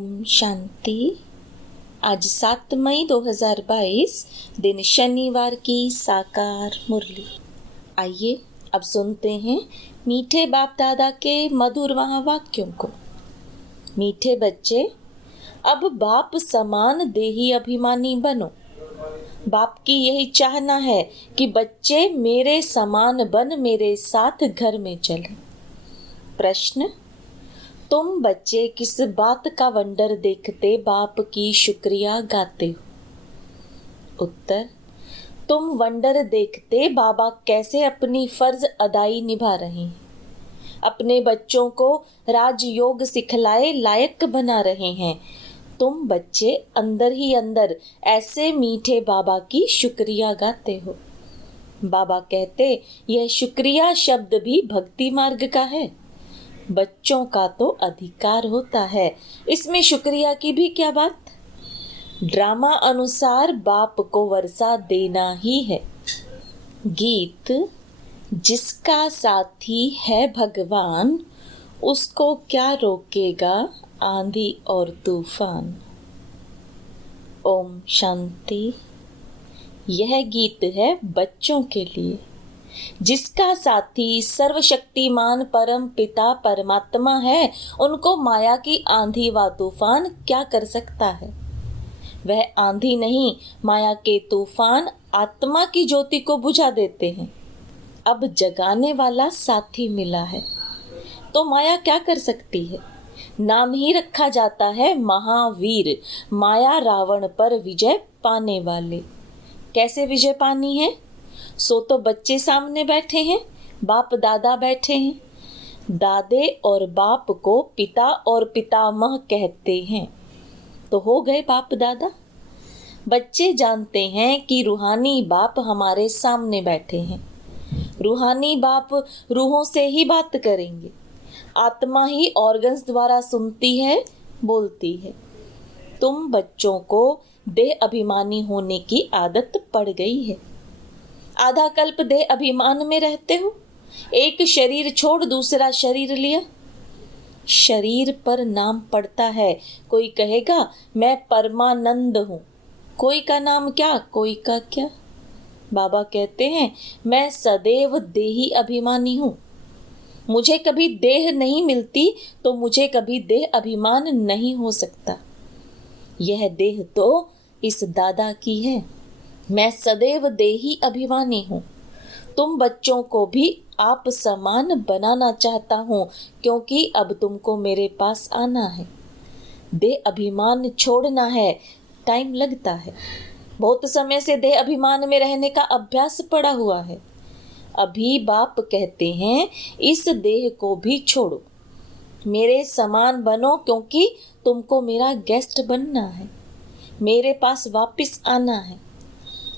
ओम शांति। आज 7 मई 2022 दिन शनिवार की साकार मुरली। आइए अब सुनते हैं मीठे बाप दादा के मधुर वाक्यों को। मीठे बच्चे, अब बाप समान देही अभिमानी बनो। बाप की यही चाहना है कि बच्चे मेरे समान बन मेरे साथ घर में चलें। प्रश्न: तुम बच्चे किस बात का वंडर देखते बाप की शुक्रिया गाते हो? उत्तर: तुम वंडर देखते बाबा कैसे अपनी फर्ज अदाई निभा रहे हैं, अपने बच्चों को राजयोग सिखलाए लायक बना रहे हैं। तुम बच्चे अंदर ही अंदर ऐसे मीठे बाबा की शुक्रिया गाते हो। बाबा कहते यह शुक्रिया शब्द भी भक्ति मार्ग का है। बच्चों का तो अधिकार होता है, इसमें शुक्रिया की भी क्या बात। ड्रामा अनुसार बाप को वर्षा देना ही है। गीत: जिसका साथी है भगवान, उसको क्या रोकेगा आंधी और तूफान। ओम शांति। यह गीत है बच्चों के लिए। जिसका साथी सर्वशक्तिमान परम पिता परमात्मा है, उनको माया की आंधी व तूफान क्या कर सकता है। वह आंधी नहीं, माया के तूफान आत्मा की ज्योति को बुझा देते हैं। अब जगाने वाला साथी मिला है तो माया क्या कर सकती है। नाम ही रखा जाता है महावीर, माया रावण पर विजय पाने वाले। कैसे विजय पानी है? सो तो बच्चे सामने बैठे हैं, बाप दादा बैठे हैं। दादे और बाप को पिता और पितामह कहते हैं, तो हो गए बाप दादा। बच्चे जानते हैं कि रूहानी बाप हमारे सामने बैठे हैं। रूहानी बाप रूहों से ही बात करेंगे। आत्मा ही ऑर्गन्स द्वारा सुनती है, बोलती है। तुम बच्चों को देह अभिमानी होने की आदत पड़ गई है। आधा कल्प देह अभिमान में रहते हो। एक शरीर छोड़ दूसरा शरीर लिया। शरीर पर नाम पड़ता है। कोई कहेगा मैं परमानंद हूँ, कोई का नाम क्या, कोई का क्या। बाबा कहते हैं मैं सदैव देही अभिमानी हूँ। मुझे कभी देह नहीं मिलती तो मुझे कभी देह अभिमान नहीं हो सकता। यह देह तो इस दादा की है। मैं सदैव देही अभिमानी हूँ। तुम बच्चों को भी आप समान बनाना चाहता हूँ, क्योंकि अब तुमको मेरे पास आना है। देह अभिमान छोड़ना है, टाइम लगता है। बहुत समय से देह अभिमान में रहने का अभ्यास पड़ा हुआ है। अभी बाप कहते हैं इस देह को भी छोड़ो, मेरे समान बनो, क्योंकि तुमको मेरा गेस्ट बनना है, मेरे पास वापस आना है।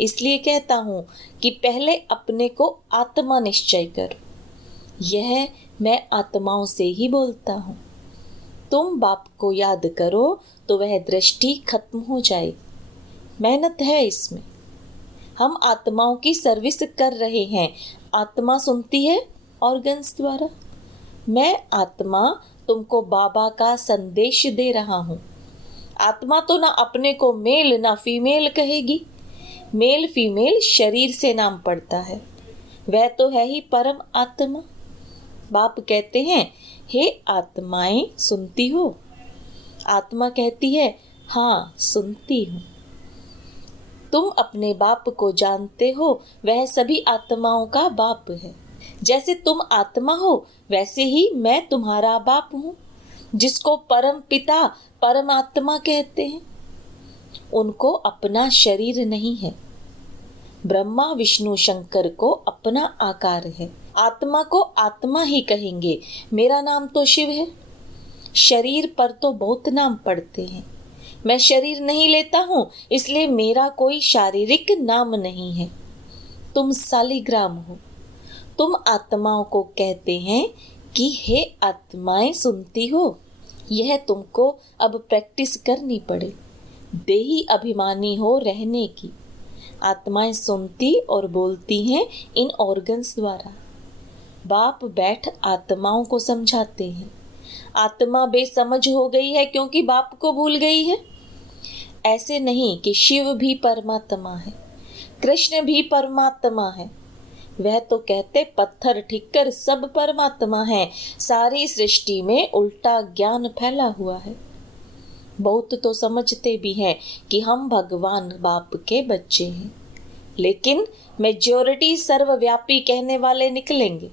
इसलिए कहता हूँ कि पहले अपने को आत्मा निश्चय करो। यह मैं आत्माओं से ही बोलता हूँ। तुम बाप को याद करो तो वह दृष्टि खत्म हो जाए। मेहनत है इसमें। हम आत्माओं की सर्विस कर रहे हैं। आत्मा सुनती है ऑर्गन्स द्वारा। मैं आत्मा तुमको बाबा का संदेश दे रहा हूँ। आत्मा तो ना अपने को मेल ना फीमेल कहेगी। मेल फीमेल शरीर से नाम पड़ता है, वह तो है ही परम आत्मा। बाप कहते हैं हे आत्माएं, सुनती हो? आत्मा कहती है हाँ सुनती हूँ। तुम अपने बाप को जानते हो, वह सभी आत्माओं का बाप है। जैसे तुम आत्मा हो वैसे ही मैं तुम्हारा बाप हूँ, जिसको परम पिता परमात्मा कहते हैं। उनको अपना शरीर नहीं है। ब्रह्मा विष्णु शंकर को अपना आकार है। आत्मा को आत्मा ही कहेंगे। मेरा नाम तो शिव है। शरीर पर तो बहुत नाम पड़ते हैं। मैं शरीर नहीं लेता हूँ, इसलिए मेरा कोई शारीरिक नाम नहीं है। तुम सालिग्राम हो। तुम आत्माओं को कहते हैं कि हे आत्माएं, सुनती हो? यह तुमको अब प्रैक्टिस करनी पड़े, देही अभिमानी हो रहने की। आत्माएं सुनती और बोलती हैं इन ऑर्गन्स द्वारा। बाप बैठ आत्माओं को समझाते हैं। आत्मा बेसमझ हो गई है क्योंकि बाप को भूल गई है। ऐसे नहीं कि शिव भी परमात्मा है, कृष्ण भी परमात्मा है। वह तो कहते पत्थर ठिक्कर सब परमात्मा है। सारी सृष्टि में उल्टा ज्ञान फैला हुआ है। बहुत तो समझते भी हैं कि हम भगवान बाप के बच्चे हैं, लेकिन मेजॉरिटी सर्वव्यापी कहने वाले निकलेंगे।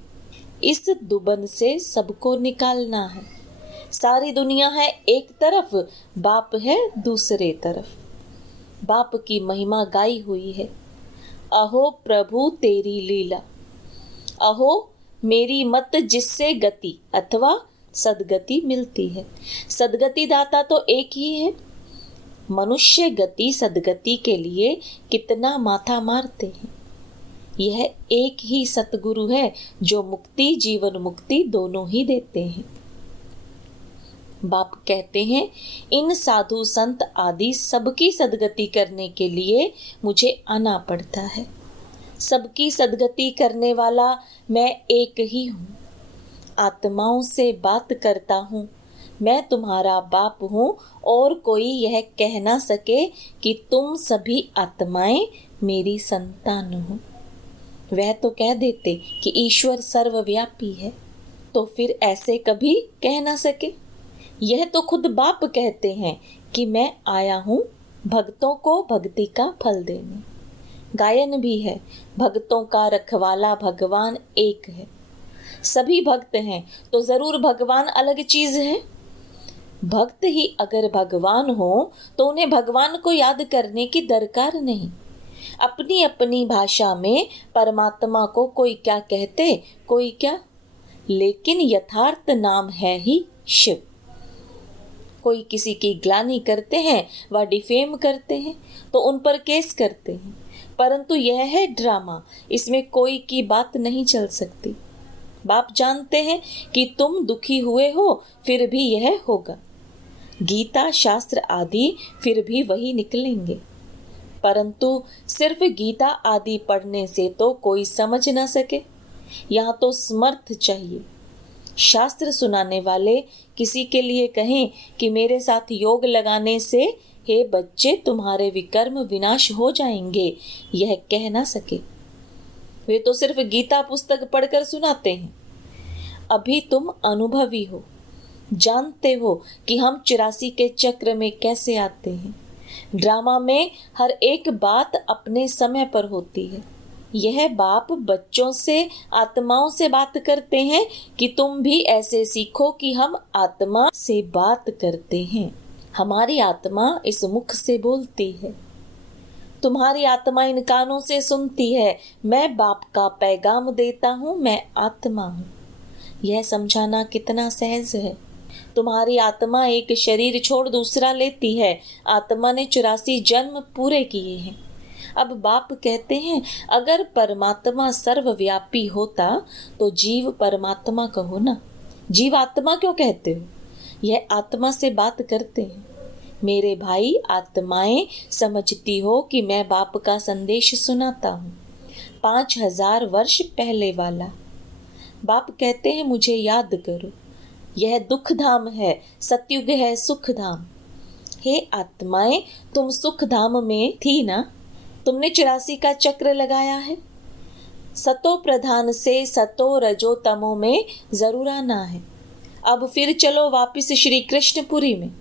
इस दुबन से सबको निकालना है। सारी दुनिया है एक तरफ, बाप है दूसरे तरफ। बाप की महिमा गाई हुई है, अहो प्रभु तेरी लीला, अहो मेरी मत जिससे गति अथवा सदगति मिलती है। सदगति दाता तो एक ही है। मनुष्य गति सदगति के लिए कितना माथा मारते हैं। यह एक ही सतगुरु है जो मुक्ति जीवन मुक्ति दोनों ही देते हैं। बाप कहते हैं इन साधु संत आदि सबकी सदगति करने के लिए मुझे आना पड़ता है। सबकी सदगति करने वाला मैं एक ही हूँ। आत्माओं से बात करता हूँ, मैं तुम्हारा बाप हूँ और कोई यह कह ना सके कि तुम सभी आत्माएं मेरी संतान हो। वह तो कह देते कि ईश्वर सर्वव्यापी है, तो फिर ऐसे कभी कह ना सके। यह तो खुद बाप कहते हैं कि मैं आया हूँ भक्तों को भक्ति का फल देने। गायन भी है, भक्तों का रखवाला भगवान एक है। सभी भक्त हैं तो जरूर भगवान अलग चीज है। भक्त ही अगर भगवान हो तो उन्हें भगवान को याद करने की दरकार नहीं। अपनी अपनी भाषा में परमात्मा को कोई क्या कहते, कोई क्या, लेकिन यथार्थ नाम है ही शिव। कोई किसी की ग्लानि करते हैं व डिफेम करते हैं तो उन पर केस करते हैं, परंतु यह है ड्रामा, इसमें कोई की बात नहीं चल सकती। बाप जानते हैं कि तुम दुखी हुए हो, फिर भी यह होगा। गीता शास्त्र आदि फिर भी वही निकलेंगे, परंतु सिर्फ गीता आदि पढ़ने से तो कोई समझ ना सके। यहाँ तो समर्थ चाहिए। शास्त्र सुनाने वाले किसी के लिए कहें कि मेरे साथ योग लगाने से हे बच्चे तुम्हारे विकर्म विनाश हो जाएंगे, यह कह ना सके। वे तो सिर्फ गीता पुस्तक पढ़कर सुनाते हैं। अभी तुम अनुभवी हो, जानते हो कि हम 84 के चक्र में कैसे आते हैं। ड्रामा में हर एक बात अपने समय पर होती है। यह बाप बच्चों से आत्माओं से बात करते हैं कि तुम भी ऐसे सीखो कि हम आत्मा से बात करते हैं। हमारी आत्मा इस मुख से बोलती है, तुम्हारी आत्मा इन कानों से सुनती है। मैं बाप का पैगाम देता हूँ, मैं आत्मा हूँ। यह समझाना कितना सहज है। तुम्हारी आत्मा एक शरीर छोड़ दूसरा लेती है। आत्मा ने 84 जन्म पूरे किए हैं। अब बाप कहते हैं अगर परमात्मा सर्वव्यापी होता तो जीव परमात्मा कहो ना, जीव आत्मा क्यों कहते हो? यह आत्मा से बात करते हैं। मेरे भाई, आत्माएं समझती हो कि मैं बाप का संदेश सुनाता हूँ, 5000 वर्ष पहले वाला। बाप कहते हैं मुझे याद करो, यह दुख धाम है, सतयुग है सुख धाम। हे आत्माएं, तुम सुख धाम में थी ना? तुमने 84 का चक्र लगाया है। सतो प्रधान से सतो रजो तमो में जरूर आना है। अब फिर चलो वापिस श्री कृष्णपुरी में।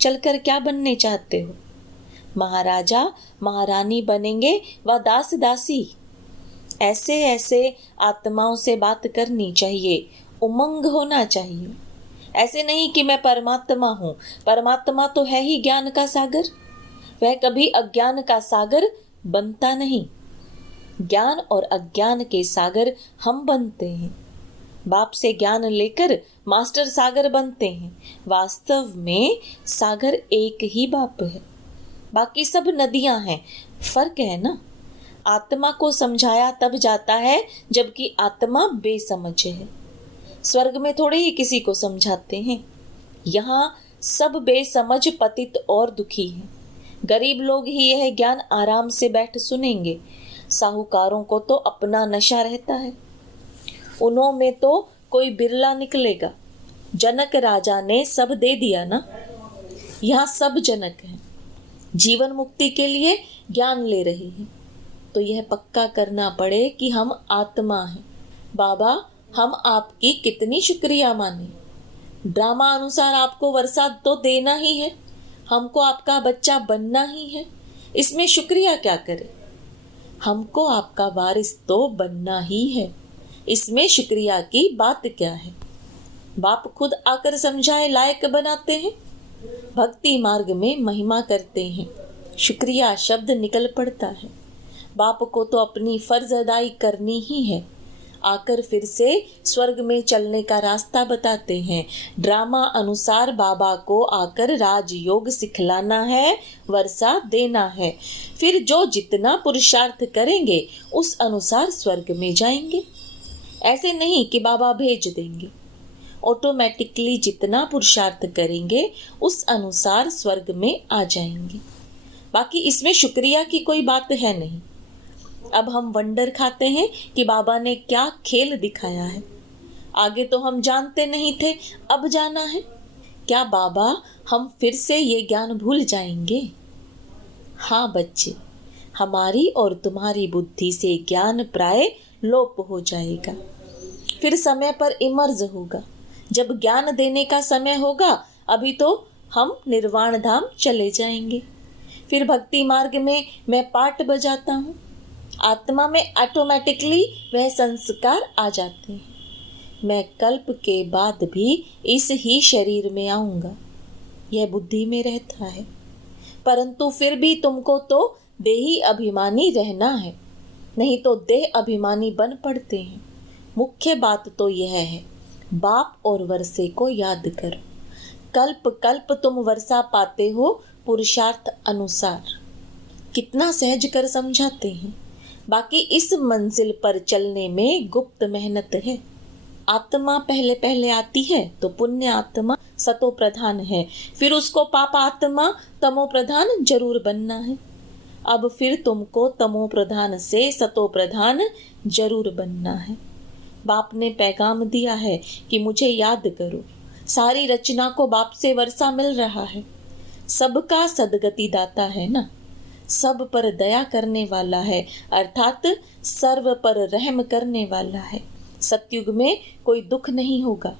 चलकर क्या बनने चाहते हो? महाराजा महारानी बनेंगे व दास दासी। ऐसे ऐसे आत्माओं से बात करनी चाहिए, उमंग होना चाहिए। ऐसे नहीं कि मैं परमात्मा हूँ। परमात्मा तो है ही ज्ञान का सागर, वह कभी अज्ञान का सागर बनता नहीं। ज्ञान और अज्ञान के सागर हम बनते हैं। बाप से ज्ञान लेकर मास्टर सागर बनते हैं। वास्तव में सागर एक ही बाप है, बाकी सब नदियां हैं। फर्क है ना। आत्मा को समझाया तब जाता है जबकि आत्मा बेसमझ है। स्वर्ग में थोड़े ही किसी को समझाते हैं। यहाँ सब बेसमझ पतित और दुखी हैं। गरीब लोग ही यह ज्ञान आराम से बैठ सुनेंगे। साहूकारों को तो अपना नशा रहता है, उन्हों में तो कोई बिरला निकलेगा। जनक राजा ने सब दे दिया ना, यहाँ सब जनक हैं, जीवन मुक्ति के लिए ज्ञान ले रहे हैं। तो यह पक्का करना पड़े कि हम आत्मा हैं। बाबा, हम आपकी कितनी शुक्रिया माने। ड्रामा अनुसार आपको वर्षा तो देना ही है, हमको आपका बच्चा बनना ही है, इसमें शुक्रिया क्या करें। हमको आपका वारिस तो बनना ही है, इसमें शुक्रिया की बात क्या है। बाप खुद आकर समझाए लायक बनाते हैं, भक्ति मार्ग में महिमा करते हैं, शुक्रिया शब्द निकल पड़ता है। बाप को तो अपनी फर्ज अदाई करनी ही है, आकर फिर से स्वर्ग में चलने का रास्ता बताते हैं। ड्रामा अनुसार बाबा को आकर राजयोग सिखलाना है, वर्षा देना है। फिर जो जितना पुरुषार्थ करेंगे उस अनुसार स्वर्ग में जाएंगे। ऐसे नहीं कि बाबा भेज देंगे, ऑटोमेटिकली जितना पुरुषार्थ करेंगे उस अनुसार स्वर्ग में आ जाएंगे। बाकी इसमें शुक्रिया की कोई बात है नहीं। अब हम वंडर खाते हैं कि बाबा ने क्या खेल दिखाया है। आगे तो हम जानते नहीं थे, अब जाना है। क्या बाबा हम फिर से ये ज्ञान भूल जाएंगे? हाँ बच्चे, हमारी और तुम्हारी बुद्धि से ज्ञान प्राय लोप हो जाएगा। फिर समय पर इमर्ज होगा। जब ज्ञान देने का समय होगा, अभी तो हम निर्वाण धाम चले जाएंगे। फिर भक्ति मार्ग में मैं पाठ बजाता हूँ, आत्मा में ऑटोमेटिकली वह संस्कार आ जाते हैं। मैं कल्प के बाद भी इस ही शरीर में आऊँगा, यह बुद्धि में रहता है। परंतु फिर भी तुमको तो देही अभिमानी रहना है, नहीं तो देह अभिमानी बन पड़ते हैं। मुख्य बात तो यह है, बाप और वर्षे को याद करो। कल्प कल्प तुम वर्षा पाते हो पुरुषार्थ अनुसार। कितना सहज कर समझाते हैं। बाकी इस मंजिल पर चलने में गुप्त मेहनत है। आत्मा पहले पहले आती है तो पुण्य आत्मा सतो प्रधान है, फिर उसको पाप आत्मा तमो प्रधान जरूर बनना है। अब फिर तुमको तमो प्रधान से सतो प्रधान जरूर बनना है। बाप ने पैगाम दिया है कि मुझे याद करो। सारी रचना को बाप से वर्षा मिल रहा है। सबका सदगति दाता है ना, सब पर दया करने वाला है, अर्थात सर्व पर रहम करने वाला है। सतयुग में कोई दुख नहीं होगा।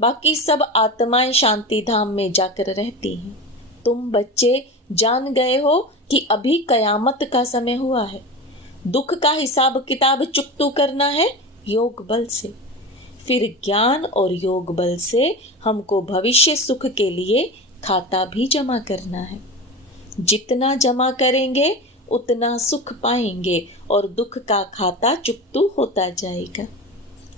बाकी सब आत्माएं शांति धाम में जाकर रहती हैं। तुम बच्चे जान गए हो कि अभी कयामत का समय हुआ है। दुख का हिसाब किताब चुकतू करना है योग बल से। फिर ज्ञान और योग बल से हमको भविष्य सुख के लिए खाता भी जमा करना है। जितना जमा करेंगे उतना सुख पाएंगे और दुख का खाता चुकतू होता जाएगा।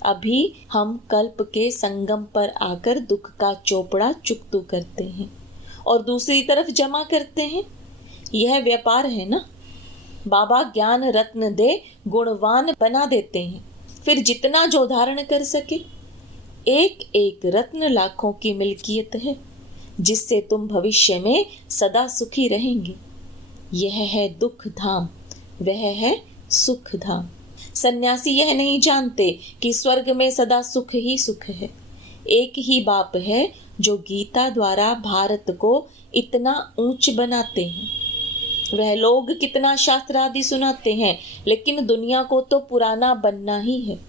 अभी हम कल्प के संगम पर आकर दुख का चोपड़ा चुकतू करते हैं और दूसरी तरफ जमा करते हैं। यह व्यापार है ना। बाबा ज्ञान रत्न दे गुणवान बना देते हैं, फिर जितना जो धारण कर सके। एक एक रत्न लाखों की मिल्कियत है, जिससे तुम भविष्य में सदा सुखी रहेंगे। यह है दुख धाम, वह है सुख धाम। सन्यासी यह नहीं जानते कि स्वर्ग में सदा सुख ही सुख है। एक ही बाप है जो गीता द्वारा भारत को इतना ऊंच बनाते हैं। वह लोग कितना शास्त्र आदि सुनाते हैं, लेकिन दुनिया को तो पुराना बनना ही है।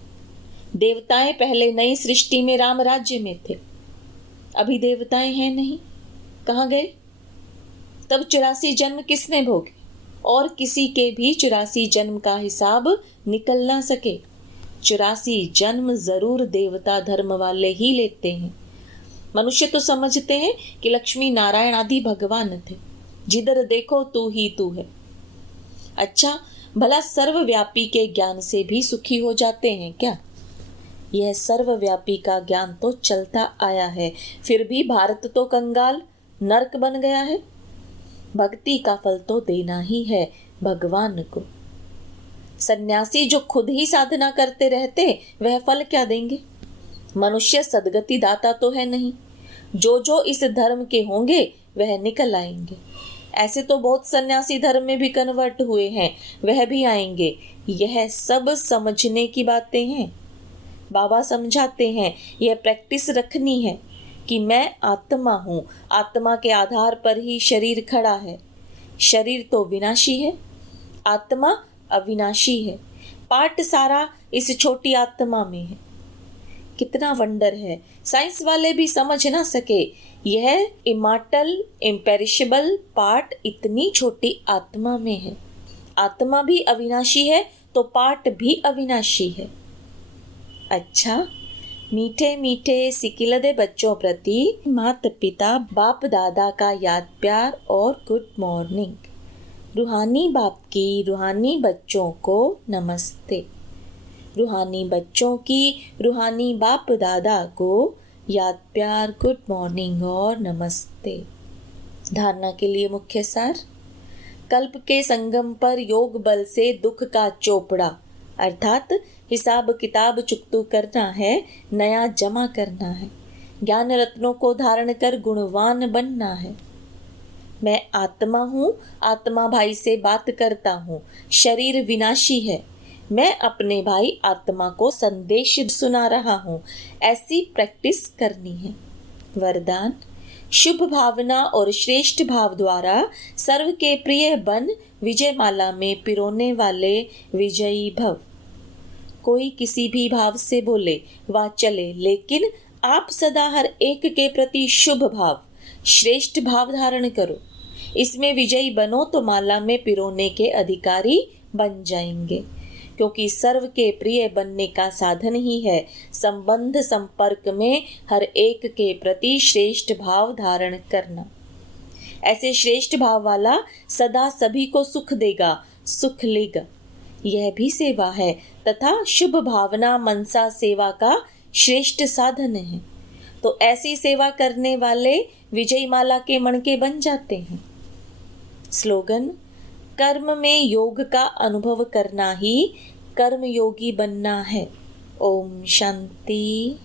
देवताएं पहले नई सृष्टि में राम राज्य में थे, अभी देवताएं हैं नहीं, कहाँ गए? तब 84 जन्म किसने भोगे? और किसी के भी 84 जन्म का हिसाब निकल ना सके। 84 जन्म जरूर देवता धर्म वाले ही लेते हैं। मनुष्य तो समझते हैं कि लक्ष्मी नारायण आदि भगवान थे, जिधर देखो तू ही तू है। अच्छा, भला सर्वव्यापी के ज्ञान से भी सुखी हो जाते हैं क्या? यह सर्वव्यापी का ज्ञान तो चलता आया है, फिर भी भारत तो कंगाल नरक बन गया है। भक्ति का फल तो देना ही है भगवान को। सन्यासी जो खुद ही साधना करते रहते, वह फल क्या देंगे? मनुष्य सदगति दाता तो है नहीं। जो जो इस धर्म के होंगे वह निकल आएंगे। ऐसे तो बहुत सन्यासी धर्म में भी कन्वर्ट हुए हैं, वह भी आएंगे। यह सब समझने की बातें हैं। बाबा समझाते हैं यह प्रैक्टिस रखनी है। कि मैं आत्मा हूँ। आत्मा के आधार पर ही शरीर खड़ा है। शरीर तो विनाशी है, आत्मा अविनाशी है। पार्ट सारा इस छोटी आत्मा में है। कितना वंडर है, साइंस वाले भी समझ ना सके। यह इमॉर्टल इम्पेरिशेबल पार्ट इतनी छोटी आत्मा में है। आत्मा भी अविनाशी है तो पार्ट भी अविनाशी है। अच्छा, मीठे मीठे सिकिलदे बच्चों प्रति माता पिता बाप दादा का याद प्यार और गुड मॉर्निंग। रूहानी बाप की रूहानी बच्चों को नमस्ते। रूहानी बच्चों की रूहानी बाप दादा को याद प्यार गुड मॉर्निंग और नमस्ते। धारणा के लिए मुख्य सार। कल्प के संगम पर योग बल से दुख का चोपड़ा अर्थात हिसाब किताब चुकतू करना है, नया जमा करना है। ज्ञान रत्नों को धारण कर गुणवान बनना है। मैं आत्मा हूँ, आत्मा भाई से बात करता हूँ। शरीर विनाशी है, मैं अपने भाई आत्मा को संदेश सुना रहा हूँ। ऐसी प्रैक्टिस करनी है। वरदान। शुभ भावना और श्रेष्ठ भाव द्वारा सर्व के प्रिय बन विजय माला में पिरोने वाले विजयी भव। कोई किसी भी भाव से बोले वा चले, लेकिन आप सदा हर एक के प्रति शुभ भाव श्रेष्ठ भाव धारण करो। इसमें विजयी बनो तो माला में पिरोने के अधिकारी बन जाएंगे, क्योंकि सर्व के प्रिय बनने का साधन ही है संबंध संपर्क में हर एक के प्रति श्रेष्ठ भाव धारण करना। ऐसे श्रेष्ठ भाव वाला सदा सभी को सुख देगा, सुख लेगा। यह भी सेवा है तथा शुभ भावना मनसा सेवा का श्रेष्ठ साधन है। तो ऐसी सेवा करने वाले विजयी माला के मणके बन जाते हैं। स्लोगन। कर्म में योग का अनुभव करना ही कर्मयोगी बनना है। ओम शांति।